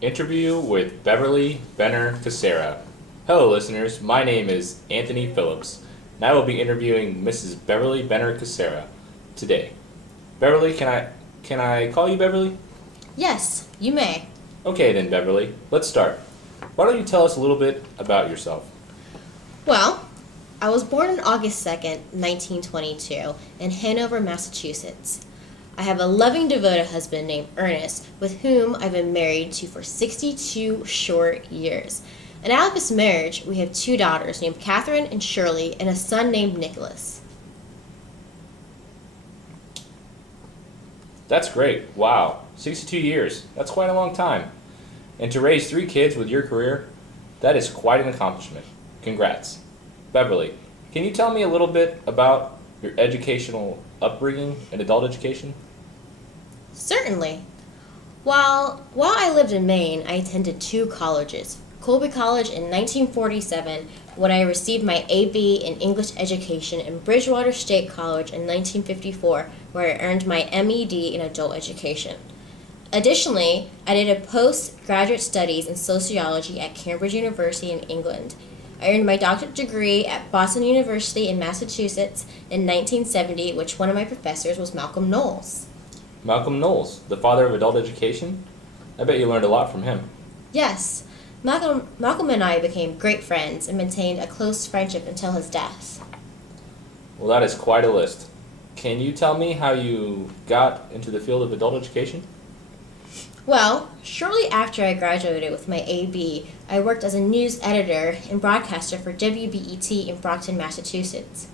Interview with Beverly Cassara. Hello listeners, my name is Anthony Phillips, and I will be interviewing Mrs. Beverly Cassara today. Beverly, can I call you Beverly? Yes, you may. Okay then, Beverly, let's start. Why don't you tell us a little bit about yourself? Well, I was born on August 2nd, 1922, in Hanover, Massachusetts. I have a loving, devoted husband named Ernest, with whom I've been married to for 62 short years. And out of this marriage, we have two daughters named Catherine and Shirley, and a son named Nicholas. That's great. Wow, 62 years. That's quite a long time. And to raise 3 kids with your career, that is quite an accomplishment. Congrats. Beverly, can you tell me a little bit about your educational upbringing and adult education? Certainly. While I lived in Maine, I attended 2 colleges. Colby College in 1947, when I received my A.B. in English education, and Bridgewater State College in 1954, where I earned my M.E.D. in adult education. Additionally, I did a postgraduate studies in sociology at Cambridge University in England. I earned my doctorate degree at Boston University in Massachusetts in 1970, which one of my professors was Malcolm Knowles. Malcolm Knowles, the father of adult education? I bet you learned a lot from him. Yes, Malcolm and I became great friends and maintained a close friendship until his death. Well, that is quite a list. Can you tell me how you got into the field of adult education? Well, shortly after I graduated with my A.B., I worked as a news editor and broadcaster for WBET in Brockton, Massachusetts.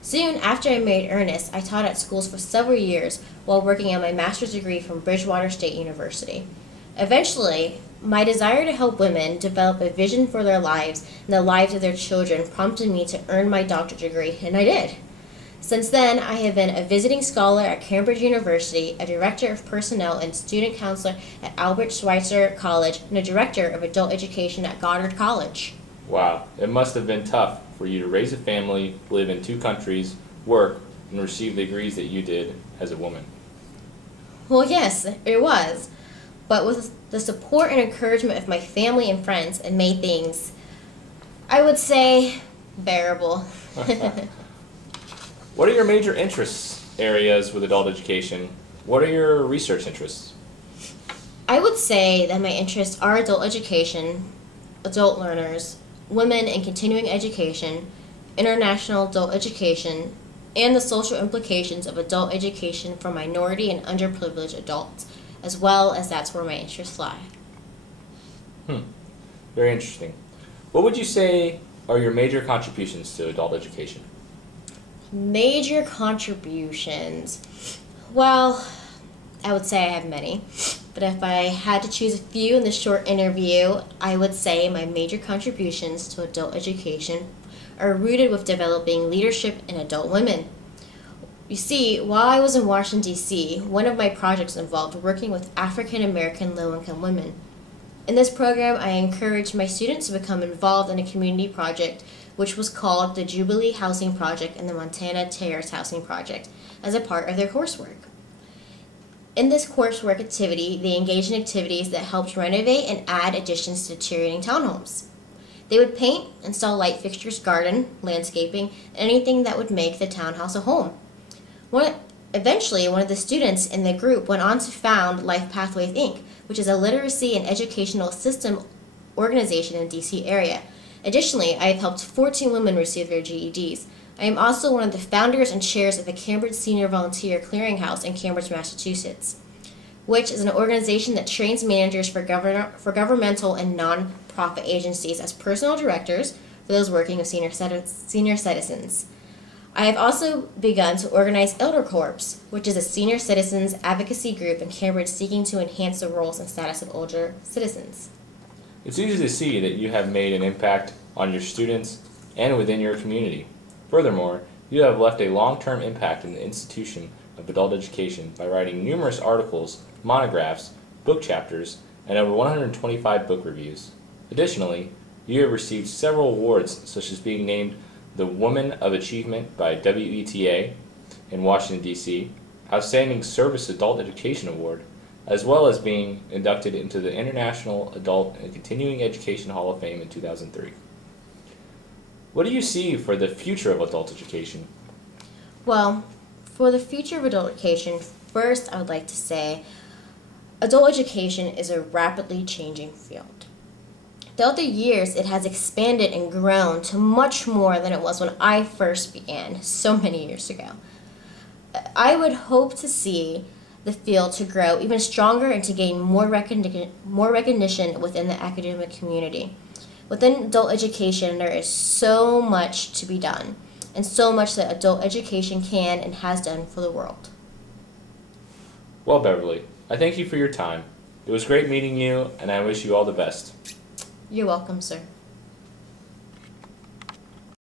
Soon after I married Ernest, I taught at schools for several years while working on my master's degree from Bridgewater State University. Eventually, my desire to help women develop a vision for their lives and the lives of their children prompted me to earn my doctorate degree, and I did. Since then, I have been a visiting scholar at Cambridge University, a director of personnel and student counselor at Albert Schweitzer College, and a director of adult education at Goddard College. Wow, it must have been tough for you to raise a family, live in 2 countries, work, and receive the degrees that you did as a woman. Well, yes, it was. But with the support and encouragement of my family and friends, it made things, I would say, bearable. What are your major interests areas with adult education? What are your research interests? I would say that my interests are adult education, adult learners, women in continuing education, international adult education, and the social implications of adult education for minority and underprivileged adults, as well as that's where my interests lie. Very interesting. What would you say are your major contributions to adult education? Major contributions. Well, I would say I have many, but if I had to choose a few in this short interview, I would say my major contributions to adult education are rooted with developing leadership in adult women. You see, while I was in Washington, D.C., one of my projects involved working with African American low-income women. In this program, I encouraged my students to become involved in a community project which was called the Jubilee Housing Project and the Montana Terrace Housing Project as a part of their coursework. In this coursework activity, they engaged in activities that helped renovate and add additions to deteriorating townhomes. They would paint, install light fixtures, garden, landscaping, and anything that would make the townhouse a home. Eventually, one of the students in the group went on to found Life Pathways, Inc., which is a literacy and educational system organization in the D.C. area. Additionally, I have helped 14 women receive their GEDs. I am also one of the founders and chairs of the Cambridge Senior Volunteer Clearinghouse in Cambridge, Massachusetts, which is an organization that trains managers for governmental and non-profit agencies as personal directors for those working with senior citizens. I have also begun to organize Elder Corps, which is a senior citizens advocacy group in Cambridge seeking to enhance the roles and status of older citizens. It's easy to see that you have made an impact on your students and within your community. Furthermore, you have left a long-term impact in the institution of adult education by writing numerous articles, monographs, book chapters, and over 125 book reviews. Additionally, you have received several awards, such as being named the Woman of Achievement by WETA in Washington, D.C., Outstanding Service Adult Education Award, as well as being inducted into the International Adult and Continuing Education Hall of Fame in 2003. What do you see for the future of adult education? Well, for the future of adult education, first I would like to say adult education is a rapidly changing field. Throughout the years, it has expanded and grown to much more than it was when I first began, so many years ago. I would hope to see the field to grow even stronger and to gain more recognition within the academic community. Within adult education, there is so much to be done, and so much that adult education can and has done for the world. Well, Beverly, I thank you for your time. It was great meeting you, and I wish you all the best. You're welcome, sir.